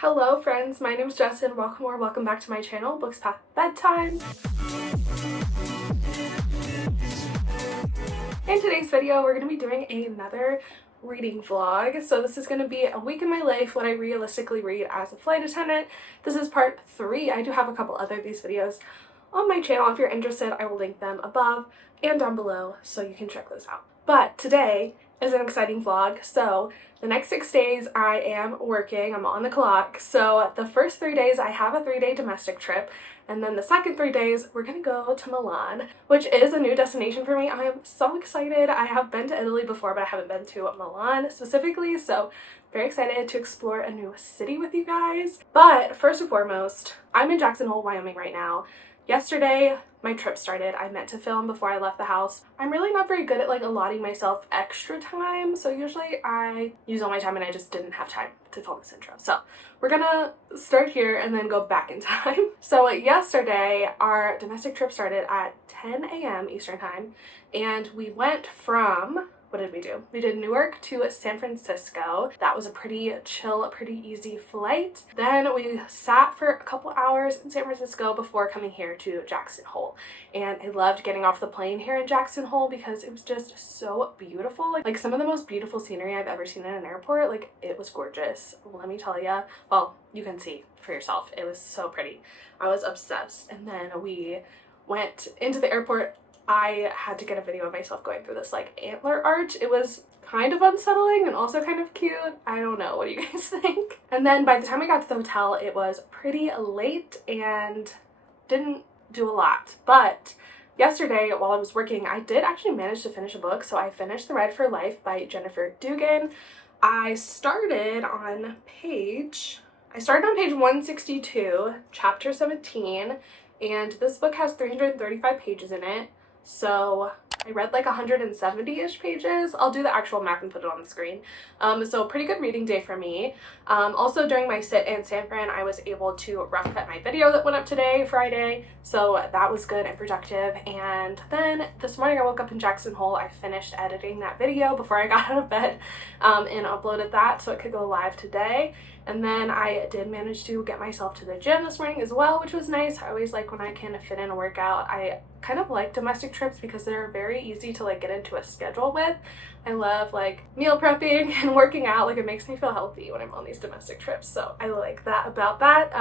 Hello friends, my name is Jess and welcome back to my channel, Books Past Bedtime. In today's video, we're going to be doing another reading vlog. So this is going to be a week in my life, what I realistically read as a flight attendant. This is part 3. I do have a couple other of these videos on my channel. If you're interested, I will link them above and down below so you can check those out. But today is an exciting vlog. So the next 6 days I am working, I'm on the clock. So the first 3 days I have a 3-day domestic trip, and then the second 3 days we're gonna go to Milan, which is a new destination for me. I am so excited. I have been to Italy before, but I haven't been to Milan specifically, so very excited to explore a new city with you guys. But first and foremost, I'm in Jackson Hole, Wyoming right now. Yesterday, my trip started. I meant to film before I left the house. I'm really not very good at allotting myself extra time, so usually I use all my time and I just didn't have time to film this intro. So we're gonna start here and then go back in time. So yesterday, our domestic trip started at 10 a.m. Eastern time, and we went from, what did we do? We did Newark to San Francisco. That was a pretty chill, pretty easy flight. Then we sat for a couple hours in San Francisco before coming here to Jackson Hole. And I loved getting off the plane here in Jackson Hole because it was just so beautiful. Like some of the most beautiful scenery I've ever seen in an airport. Like, it was gorgeous. Let me tell you. Well, you can see for yourself. It was so pretty. I was obsessed. And then we went into the airport. I had to get a video of myself going through this antler arch. It was kind of unsettling and also kind of cute. I don't know, what do you guys think? And then by the time I got to the hotel, it was pretty late and didn't do a lot. But yesterday while I was working, I did actually manage to finish a book. So I finished The Ride for Life by Jennifer Dugan. I started on page 162, chapter 17, and this book has 335 pages in it. So I read 170-ish pages. I'll do the actual math and put it on the screen. So pretty good reading day for me. Also during my sit in San Fran, I was able to rough cut my video that went up today, Friday. So that was good and productive. And then this morning I woke up in Jackson Hole. I finished editing that video before I got out of bed and uploaded that so it could go live today. And then I did manage to get myself to the gym this morning as well, which was nice. I always like when I can fit in a workout. I kind of like domestic trips because they're very easy to get into a schedule with. I love meal prepping and working out. It makes me feel healthy when I'm on these domestic trips, so I like that about that.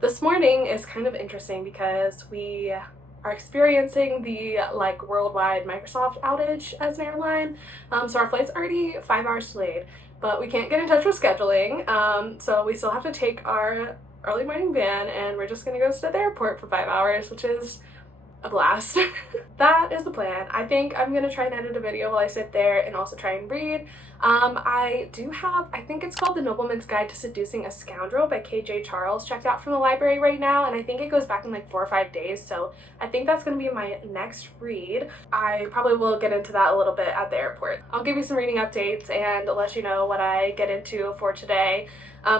This morning is kind of interesting because we are experiencing the worldwide Microsoft outage as an airline. So our flight's already 5 hours delayed, but we can't get in touch with scheduling. So we still have to take our early morning van, and we're just gonna go sit at the airport for 5 hours, which is a blast. That is the plan. I think I'm gonna try and edit a video while I sit there and also try and read. I do have, I think it's called The Nobleman's Guide to Seducing a Scoundrel by KJ Charles, checked out from the library right now, and I think it goes back in 4 or 5 days, so I think that's gonna be my next read. I probably will get into that a little bit at the airport. I'll give you some reading updates and let you know what I get into for today.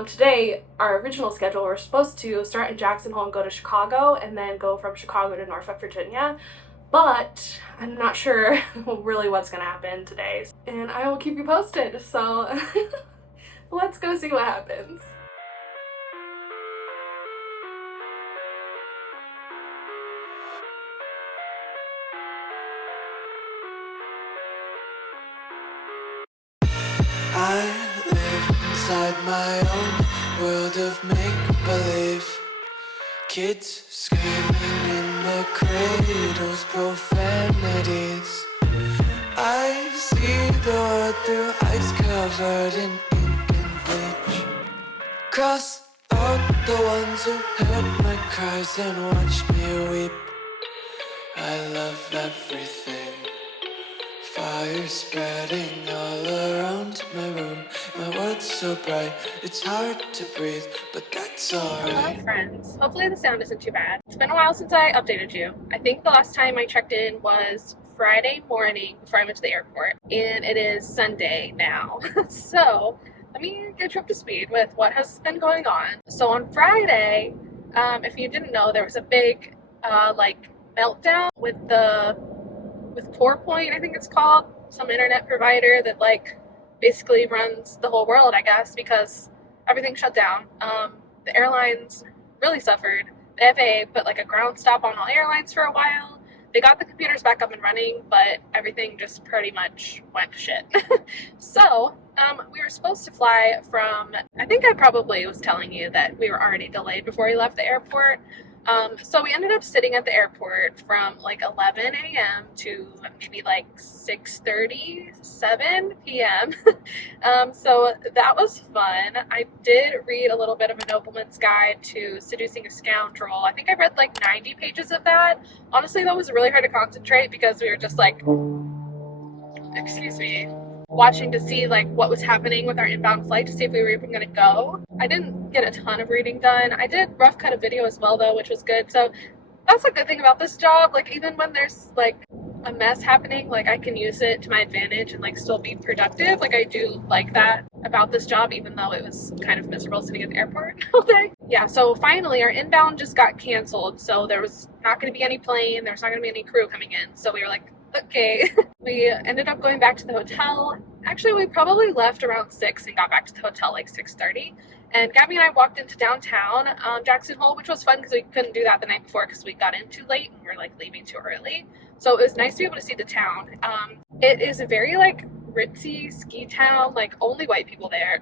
Today, our original schedule, we're supposed to start in Jackson Hole and go to Chicago, and then go from Chicago to Norfolk, Virginia. But I'm not sure really what's gonna happen today. And I will keep you posted, so let's go see what happens. I live inside my own world of make-believe. Kids screaming in the cradles, profanities. I see the world through ice covered in ink and bleach. Cross out the ones who heard my cries and watched me weep. I love everything. Fire spreading all around my room. My world's so bright, it's hard to breathe, but that's alright. Hello friends. Hopefully the sound isn't too bad. It's been a while since I updated you. I think the last time I checked in was Friday morning before I went to the airport, and it is Sunday now. So let me get you up to speed with what has been going on. So on Friday, if you didn't know, there was a big meltdown with CorePoint, I think it's called, some internet provider that basically runs the whole world, I guess, because everything shut down. The airlines really suffered. The FAA put like a ground stop on all airlines for a while. They got the computers back up and running, but everything just pretty much went to shit. So, we were supposed to fly from, I think I probably was telling you that we were already delayed before we left the airport. So we ended up sitting at the airport from like 11 a.m. to maybe like 6:37 p.m. So that was fun. I did read a little bit of A Nobleman's Guide to Seducing a Scoundrel. I think I read like 90 pages of that. Honestly, that was really hard to concentrate because we were just like, excuse me, watching to see like what was happening with our inbound flight to see if we were even going to go. I didn't get a ton of reading done. I did rough cut a video as well though, which was good. So that's a good thing about this job. Like even when there's like a mess happening, like I can use it to my advantage and like still be productive. Like I do like that about this job, even though it was kind of miserable sitting at the airport all day. Yeah, so finally our inbound just got canceled. So there was not going to be any plane. There was not going to be any crew coming in. So we were like, okay. We ended up going back to the hotel. Actually, we probably left around 6 and got back to the hotel like 6:30. And Gabby and I walked into downtown Jackson Hole, which was fun because we couldn't do that the night before because we got in too late and we were like leaving too early. So it was nice to be able to see the town. It is a very like ritzy ski town, like only white people there.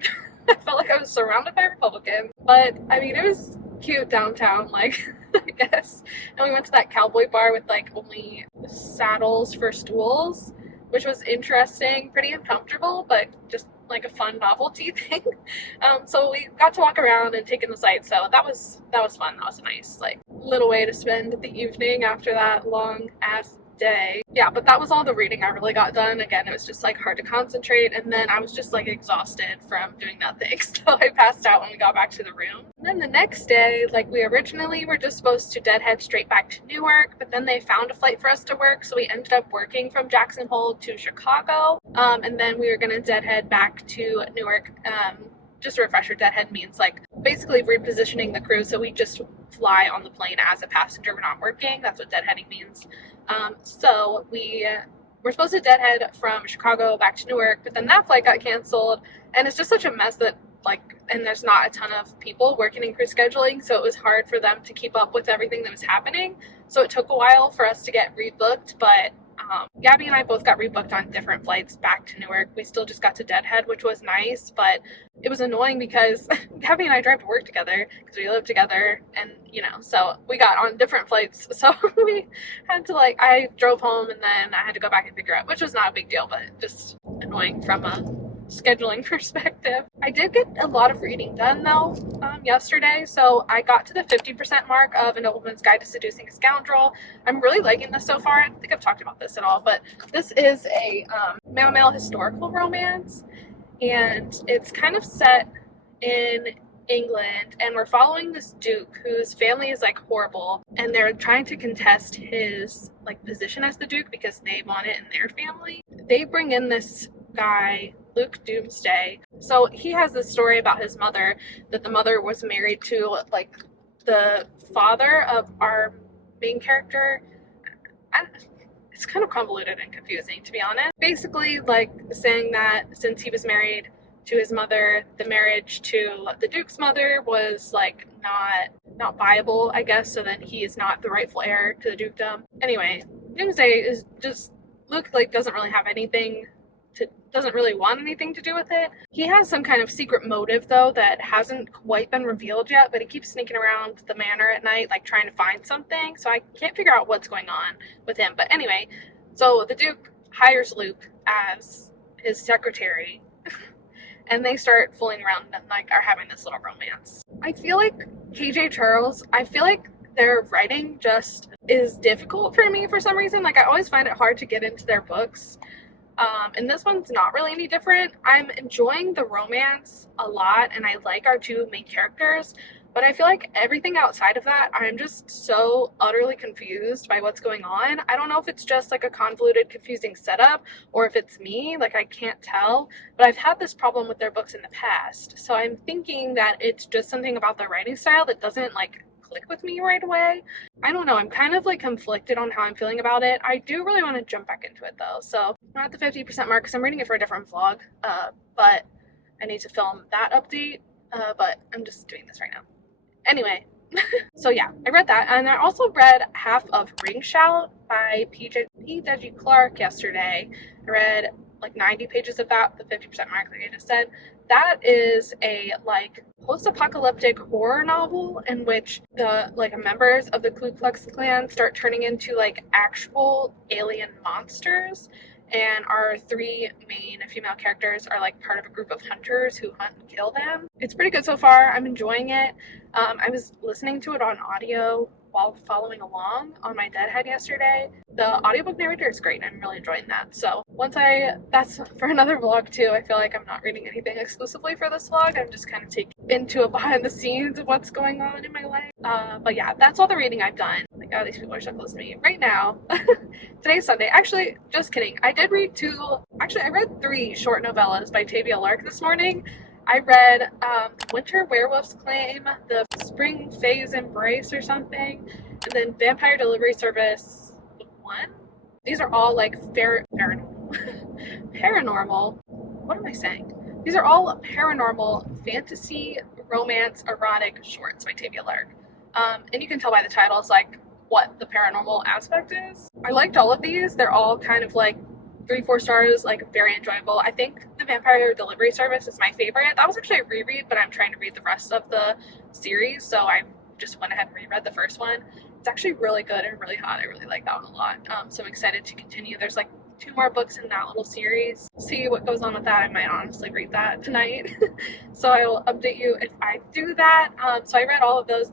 I felt like I was surrounded by Republicans, but I mean, it was cute downtown, like I guess. And we went to that cowboy bar with like only saddles for stools, which was interesting, pretty uncomfortable, but just like a fun novelty thing. So we got to walk around and take in the sights, so that was fun. That was a nice like little way to spend the evening after that long ass day. Yeah, but that was all the reading I really got done. Again, it was just like hard to concentrate, and then I was just like exhausted from doing nothing, so I passed out when we got back to the room. And then the next day, like we originally were just supposed to deadhead straight back to Newark, but then they found a flight for us to work, so we ended up working from Jackson Hole to Chicago, and then we were gonna deadhead back to Newark. Just a refresher, deadhead means like basically repositioning the crew, so we just fly on the plane as a passenger, we're not working. That's what deadheading means. So we were supposed to deadhead from Chicago back to Newark, but then that flight got canceled, and it's just such a mess that like, and there's not a ton of people working in crew scheduling, so it was hard for them to keep up with everything that was happening. So it took a while for us to get rebooked, but Gabby and I both got rebooked on different flights back to Newark. We still just got to deadhead, which was nice, but it was annoying because Gabby and I drive to work together because we live together, and you know, so we got on different flights, so we had to like, I drove home and then I had to go back and pick her up, which was not a big deal, but just annoying from a scheduling perspective. I did get a lot of reading done though yesterday, so I got to the 50% mark of A Nobleman's Guide to Seducing a Scoundrel. I'm really liking this so far. I don't think I've talked about this at all, but this is a male historical romance, and it's kind of set in England, and we're following this duke whose family is like horrible, and they're trying to contest his like position as the duke because they want it in their family. They bring in this guy, Luke Doomsday. So he has this story about his mother, that the mother was married to like the father of our main character. It's kind of convoluted and confusing, to be honest. Basically like saying that since he was married to his mother, the marriage to the duke's mother was like not viable, I guess, so then he is not the rightful heir to the dukedom. Anyway, Doomsday is just, Luke like doesn't really want anything to do with it. He has some kind of secret motive though that hasn't quite been revealed yet, but he keeps sneaking around the manor at night like trying to find something, so I can't figure out what's going on with him. But anyway, so the Duke hires Luke as his secretary and they start fooling around and like are having this little romance. I feel like KJ Charles, I feel like their writing just is difficult for me for some reason. Like I always find it hard to get into their books. And this one's not really any different. I'm enjoying the romance a lot and I like our two main characters, but I feel like everything outside of that, I'm just so utterly confused by what's going on. I don't know if it's just like a convoluted, confusing setup or if it's me, like I can't tell, but I've had this problem with their books in the past. So I'm thinking that it's just something about their writing style that doesn't like click with me right away. I don't know, I'm kind of like conflicted on how I'm feeling about it. I do really want to jump back into it though, so I'm at the 50% mark because I'm reading it for a different vlog, but I need to film that update but I'm just doing this right now. Anyway, so yeah, I read that, and I also read half of Ring Shout by P.J. Clark yesterday. I read like 90 pages of that, the 50% mark like I just said. That is a like post-apocalyptic horror novel in which the like members of the Ku Klux Klan start turning into like actual alien monsters, and our three main female characters are like part of a group of hunters who hunt and kill them. It's pretty good so far. I'm enjoying it. I was listening to it on audio while following along on my deadhead yesterday. The audiobook narrator is great. I'm really enjoying that. So that's for another vlog too. I feel like I'm not reading anything exclusively for this vlog. I'm just kind of taking into a behind the scenes of what's going on in my life. But yeah, that's all the reading I've done. Like, oh, these people are so close to me right now. Today's Sunday. Actually, just kidding. I read 3 short novellas by Tavia Lark this morning. I read Winter Werewolf's Claim, The Spring Phase Embrace or something, and then Vampire Delivery Service 1. These are all like paranormal. What am I saying? These are all paranormal fantasy, romance, erotic shorts by Tavia Lark. And you can tell by the titles like what the paranormal aspect is. I liked all of these. They're all kind of like 3-4 stars, like very enjoyable. I think the Vampire Delivery Service is my favorite. That was actually a reread, but I'm trying to read the rest of the series, so I just went ahead and reread the first one. It's actually really good and really hot. I really like that one a lot. So I'm excited to continue. There's like 2 more books in that little series. See what goes on with that. I might honestly read that tonight. So I will update you if I do that. So I read all of those.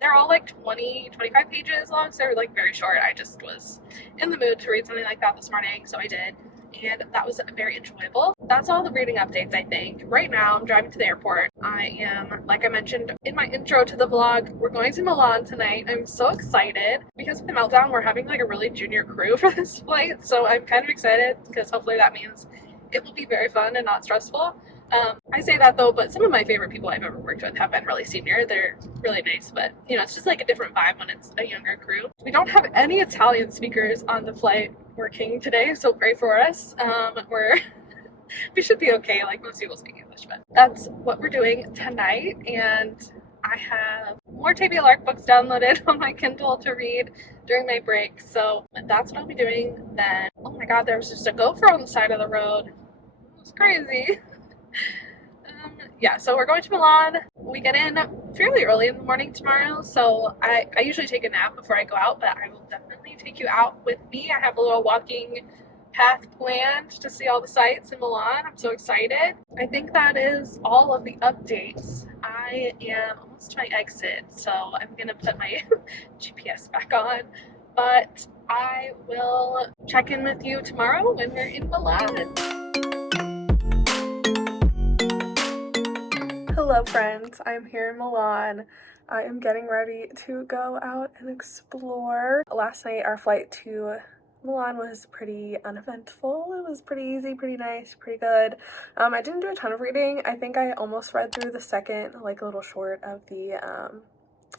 They're all like 20-25 pages long, so they're like very short. I just was in the mood to read something like that this morning, so I did, and that was very enjoyable. That's all the reading updates, I think. Right now, I'm driving to the airport. I am, like I mentioned in my intro to the vlog, we're going to Milan tonight. I'm so excited. Because of the meltdown, we're having like a really junior crew for this flight, so I'm kind of excited because hopefully that means it will be very fun and not stressful. I say that though, but some of my favorite people I've ever worked with have been really senior. They're really nice, but you know, it's just like a different vibe when it's a younger crew. We don't have any Italian speakers on the flight working today, so pray for us. We should be okay, like most people speak English, but that's what we're doing tonight. And I have more Tavia Lark books downloaded on my Kindle to read during my break, so that's what I'll be doing then. Oh my god, there was just a gopher on the side of the road. It was crazy. Yeah, so we're going to Milan. We get in fairly early in the morning tomorrow, so I usually take a nap before I go out, but I will definitely take you out with me. I have a little walking path planned to see all the sights in Milan. I'm so excited. I think that is all of the updates. I am almost to my exit, so I'm gonna put my GPS back on, but I will check in with you tomorrow when we're in Milan. Hello friends, I'm here in Milan. I am getting ready to go out and explore. Last night our flight to Milan was pretty uneventful. It was pretty easy, pretty nice, pretty good. I didn't do a ton of reading. I think I almost read through the second like little short of the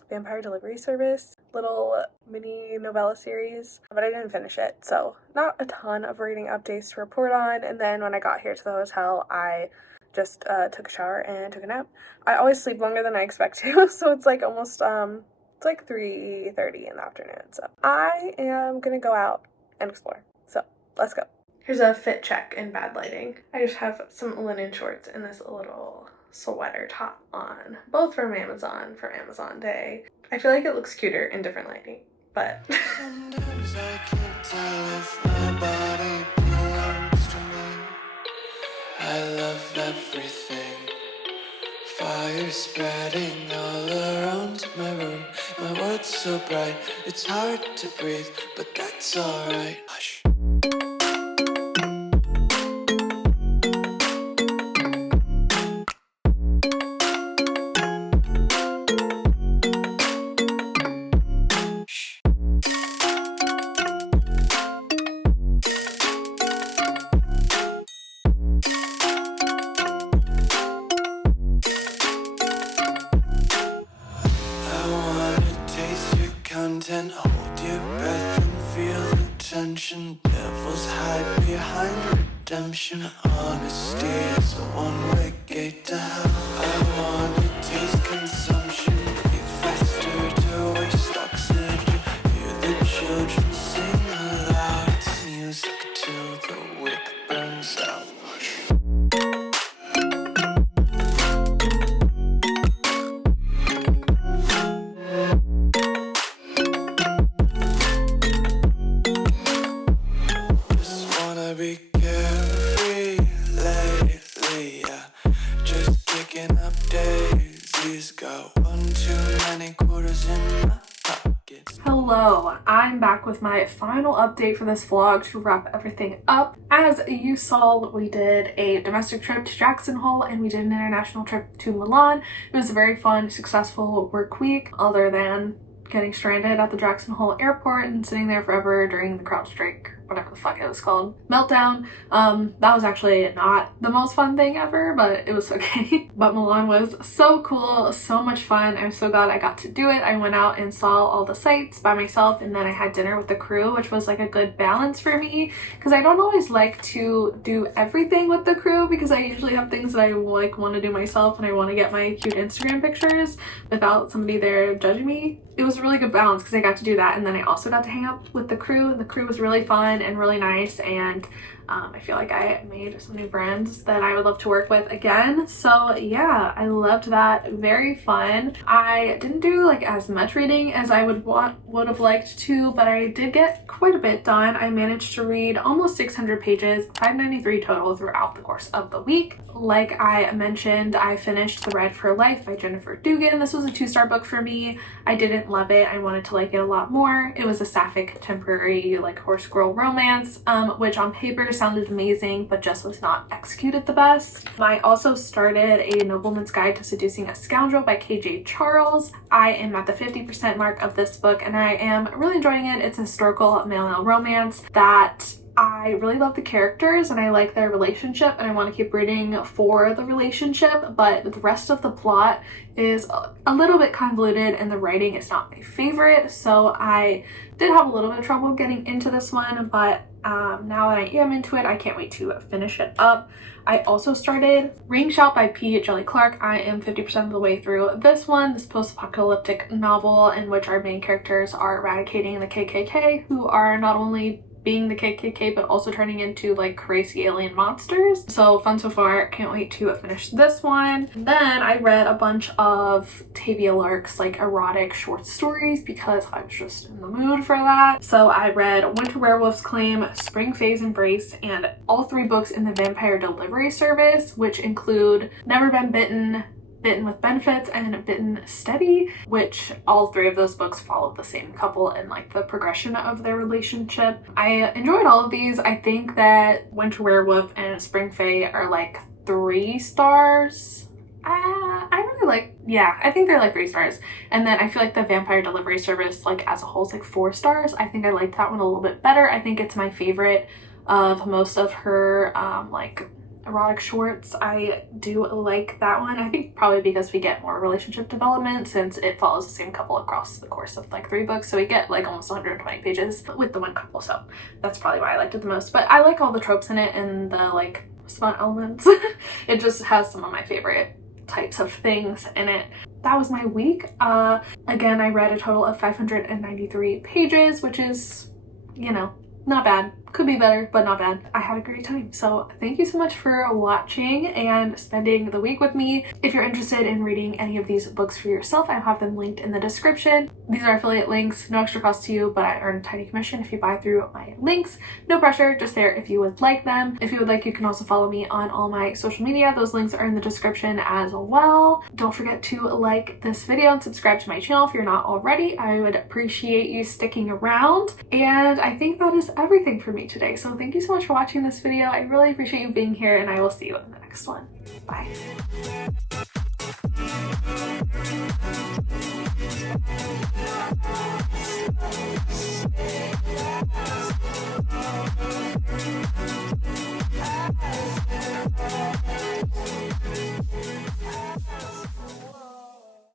Vampire Delivery Service little mini novella series, but I didn't finish it, so not a ton of reading updates to report on. And then when I got here to the hotel, I just took a shower and took a nap. I always sleep longer than I expect to, so it's like almost it's like 3:30 in the afternoon. So I am gonna go out and explore. So let's go. Here's a fit check in bad lighting. I just have some linen shorts and this little sweater top on, both from Amazon for Amazon Day. I feel like it looks cuter in different lighting, but Sometimes I can't tell if my body belongs to me. I love everything. Fire spreading all around my room. My world's so bright, it's hard to breathe, but that's alright. Hush. Content, hold your breath and feel the tension. Devils hide behind redemption. Honesty is a one-way gate to hell. I want Got one too many quarters in my pocket. Hello, I'm back with my final update for this vlog to wrap everything up. As you saw, we did a domestic trip to Jackson Hole and we did an international trip to Milan. It was a very fun, successful work week, other than getting stranded at the Jackson Hole airport and sitting there forever during the CrowdStrike, whatever the fuck it was called, meltdown. That was actually not the most fun thing ever, but it was okay. But Milan was so cool, so much fun. I'm so glad I got to do it. I went out and saw all the sights by myself, and then I had dinner with the crew, which was like a good balance for me because I don't always like to do everything with the crew because I usually have things that I like want to do myself and I want to get my cute Instagram pictures without somebody there judging me. It was a really good balance because I got to do that, and then I also got to hang out with the crew, and the crew was really fun and really nice, and I feel like I made some new friends that I would love to work with again. So yeah, I loved that. Very fun. I didn't do like as much reading as I would have liked to, but I did get quite a bit done. I managed to read almost 600 pages, 593 total throughout the course of the week. Like I mentioned, I finished The Red for Life by Jennifer Dugan. This was a 2-star book for me. I didn't love it. I wanted to like it a lot more. It was a sapphic contemporary like horse girl romance, which on paper sounded amazing but just was not executed the best. I also started A Nobleman's Guide to Seducing a Scoundrel by KJ Charles. I am at the 50% mark of this book and I am really enjoying it. It's a historical male-male romance that I really love the characters and I like their relationship and I want to keep reading for the relationship, but the rest of the plot is a little bit convoluted and the writing is not my favorite, so I did have a little bit of trouble getting into this one, but now that I am into it, I can't wait to finish it up. I also started Ring Shout by P. Jelly Clark. I am 50% of the way through this one, this post-apocalyptic novel in which our main characters are eradicating the KKK, who are not only being the KKK but also turning into like crazy alien monsters. So fun so far. Can't wait to finish this one. Then I read a bunch of Tavia Lark's like erotic short stories because I was just in the mood for that. So I read Winter Werewolf's Claim, Spring Phase Embrace, and all 3 books in the Vampire Delivery Service, which include Never Been Bitten, Bitten with Benefits, and Bitten Steady, which all 3 of those books follow the same couple and like the progression of their relationship. I enjoyed all of these. I think that Winter Werewolf and Spring Fae are like 3 stars. I really like, yeah, I think they're like 3 stars. And then I feel like the Vampire Delivery Service like as a whole is like 4 stars. I think I liked that one a little bit better. I think it's my favorite of most of her like erotic shorts. I do like that one. I think probably because we get more relationship development since it follows the same couple across the course of like 3 books, so we get like almost 120 pages with the one couple, so that's probably why I liked it the most. But I like all the tropes in it and the like smut elements. It just has some of my favorite types of things in it. That was my week. Again, I read a total of 593 pages, which is, you know, not bad. Could be better, but not bad. I had a great time. So thank you so much for watching and spending the week with me. If you're interested in reading any of these books for yourself, I'll have them linked in the description. These are affiliate links, no extra cost to you, but I earn a tiny commission if you buy through my links. No pressure, just there if you would like them. If you would like, you can also follow me on all my social media. Those links are in the description as well. Don't forget to like this video and subscribe to my channel if you're not already. I would appreciate you sticking around. And I think that is everything for me today. So thank you so much for watching this video. I really appreciate you being here and I will see you in the next one. Bye.